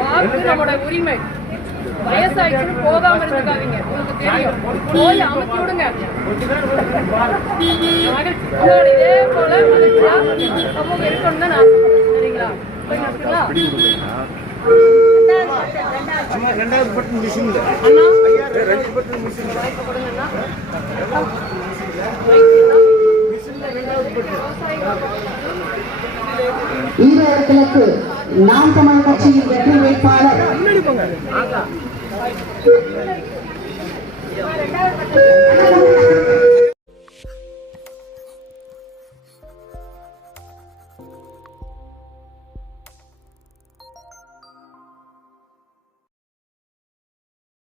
வாக்கு நம்மளோட உரிமை. வயசாயிடுச்சுன்னு போகாம இருந்துக்காதீங்க. உங்களுக்கு தெரியும். போய் அமைச்சு விடுங்க. இதே போல மகிழ்ச்சியா சமூகம் இருக்கணும்னு நான். சரிங்களா? ரெண்டாவது பட்டன் மிஷின் அண்ணா ஐயா ரெண்டாவது பட்டன் மிஷின் ஈரோடு கிழக்கு நாம் தமிழ் கட்சியின் வெற்றி வேட்பாளர்.